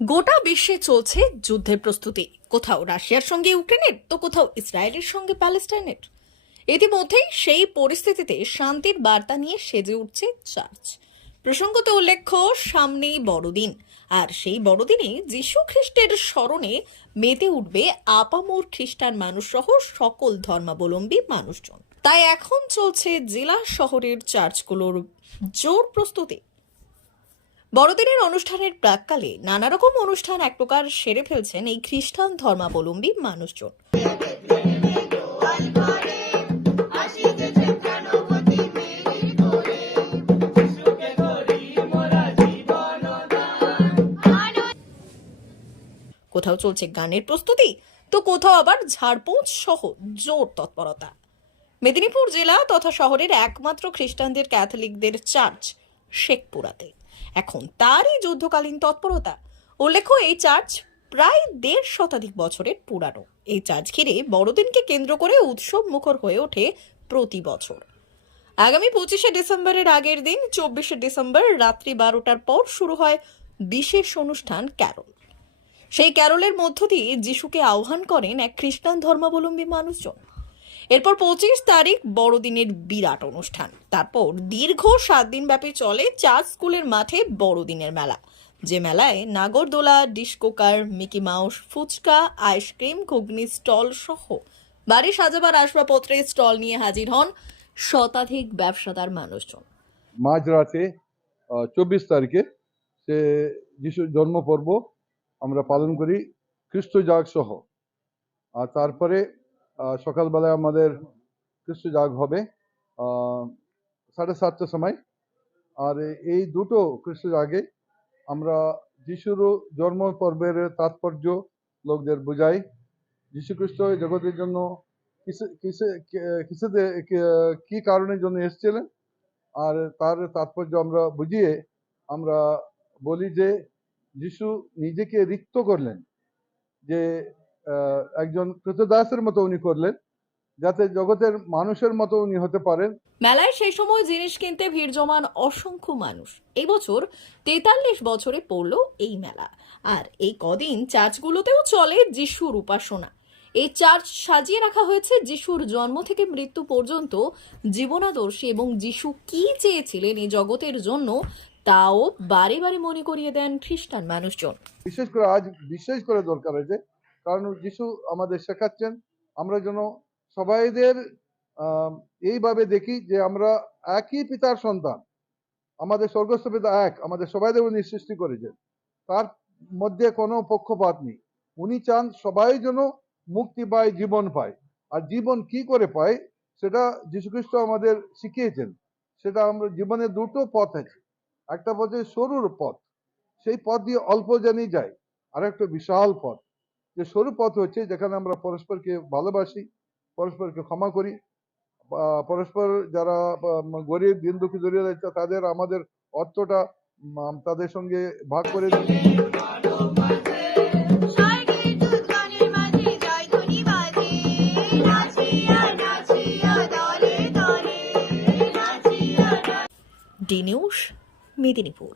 গোটা বিশ্বে চলছে যুদ্ধের প্রস্তুতি। কোথাও রাশিয়ার সঙ্গে ইউক্রেনের, তো কোথাও ইসরায়েলের সঙ্গে প্যালেস্টাইনের। ইতিমধ্যেই সেই পরিস্থিতিতে শান্তির বার্তা নিয়ে সেজে উঠছে চার্চ। প্রসঙ্গত উল্লেখ্য, সামনেই বড়দিন, আর সেই বড়দিনে যীশু খ্রিস্টের স্মরণে মেতে উঠবে আপামর খ্রিস্টান মানুষ সহ সকল ধর্মাবলম্বী মানুষজন। তাই এখন চলছে জেলা শহরের চার্চগুলোর জোর প্রস্তুতি। বড়দিনের অনুষ্ঠানের প্রাক্কালে নানা রকম অনুষ্ঠান এক প্রকার সেরে ফেলছেন এই খ্রিস্টান ধর্মাবলম্বী মানুষজন। কোথাও চলছে গানের প্রস্তুতি, তো কোথাও আবার ঝাড়পোঁছ সহ জোর তৎপরতা। মেদিনীপুর জেলা তথা শহরের একমাত্র খ্রিস্টানদের ক্যাথলিকদের চার্চ শেখপুরাতে এখন তারই যুদ্ধকালীন তৎপরতা। উল্লেখ্য, এই চার্চ প্রায় ১.৫ শতাধিক বছরের পুরানো। এই চার্চ ঘিরে বড়দিনকে কেন্দ্র করে উৎসব মুখর হয়ে ওঠে প্রতি বছর। আগামী ২৫শে ডিসেম্বরের আগের দিন ২৪শে ডিসেম্বর রাত্রি ১২টার পর শুরু হয় বিশেষ অনুষ্ঠান ক্যারল। সেই ক্যারলের মধ্য দিয়ে যিশুকে আহ্বান করেন এক খ্রিস্টান ধর্মাবলম্বী মানুষজন। এরপর ২৫ তারিখ বড়দিনের বিরাট অনুষ্ঠান। তারপর দীর্ঘ ৭ দিন ব্যাপী চলে চার্চ স্কুলের মাঠে বড়দিনের মেলা, যে মেলায় নাগরদোলা, ডিস্কোকার, মিকি মাউস, ফুচকা, আইসক্রিম, ঘুগনি স্টল সহ বাড়ি সাজাবার আসবাবপত্রের স্টল নিয়ে হাজির হন শতাধিক ব্যবসাদার মানুষজন। মাঝরাতে ২৪ তারিখে সে যিশুর জন্ম পর্ব আমরা পালন করি খ্রিস্ট জাগ সহ। আর তারপরে সকালবেলায় আমাদের খ্রিস্ট জাগ হবে ৭:৩০টার সময়। আর এই দুটো খ্রিস্ট জাগে আমরা যিশুর জন্ম পর্বের তাৎপর্য লোকদের বুঝাই। যীশু খ্রিস্ট জগতের জন্য কি কারণের জন্য এসেছিলেন, আর তার তাৎপর্য আমরা বুঝিয়ে আমরা বলি যে যিশু নিজেকে রিক্ত করলেন, যে একজন কৃতদাসের মতো উনি করলেন, যাতে জগতের মানুষের মতো উনি হতে পারেন। মেলায় সেই সময় জিনিস কিনতে ভিড় জমান অসংখ্য মানুষ। এই বছর ৪৩ বছরে পড়ল এই মেলা, আর এই কদিন চার্চগুলোতেও চলে যিশুর উপাসনা। এই চার্চ সাজিয়ে রাখা হয়েছে যিশুর জন্ম থেকে মৃত্যু পর্যন্ত জীবনাদর্শী এবং যিশু কি চেয়েছিলেন এই জগতের জন্য, তাও বারে বারে মনে করিয়ে দেন খ্রিস্টান মানুষজন। বিশেষ করে আজ বিশেষ করে দরকার হয়েছে, কারণ যিশু আমাদের শেখাচ্ছেন আমরা যেন সবাইদের এইভাবে দেখি যে আমরা একই পিতার সন্তান। আমাদের স্বর্গস্থ পিতা এক, আমাদের সবাইদের উনি সৃষ্টি করেছেন, তার মধ্যে কোনো পক্ষপাত নেই। উনি চান সবাই যেন মুক্তি পায়, জীবন পায়। আর জীবন কি করে পায় সেটা যীশুখ্রিস্ট আমাদের শিখিয়েছেন। সেটা আমরা জীবনে দুটো পথ আছে, একটা পথে সরুর পথ, সেই পথ দিয়ে অল্প জানি যায়, আর একটা বিশাল পথ। যে সরু পথ হচ্ছে যেখানে আমরা পরস্পরকে ভালোবাসি, পরস্পরকে ক্ষমা করি, পরস্পর যারা গরিব দিন দুঃখী জড়িয়ে যাচ্ছে তাদের আমাদের অর্থটা তাদের সঙ্গে ভাগ করে দিই। D news, Medinipur.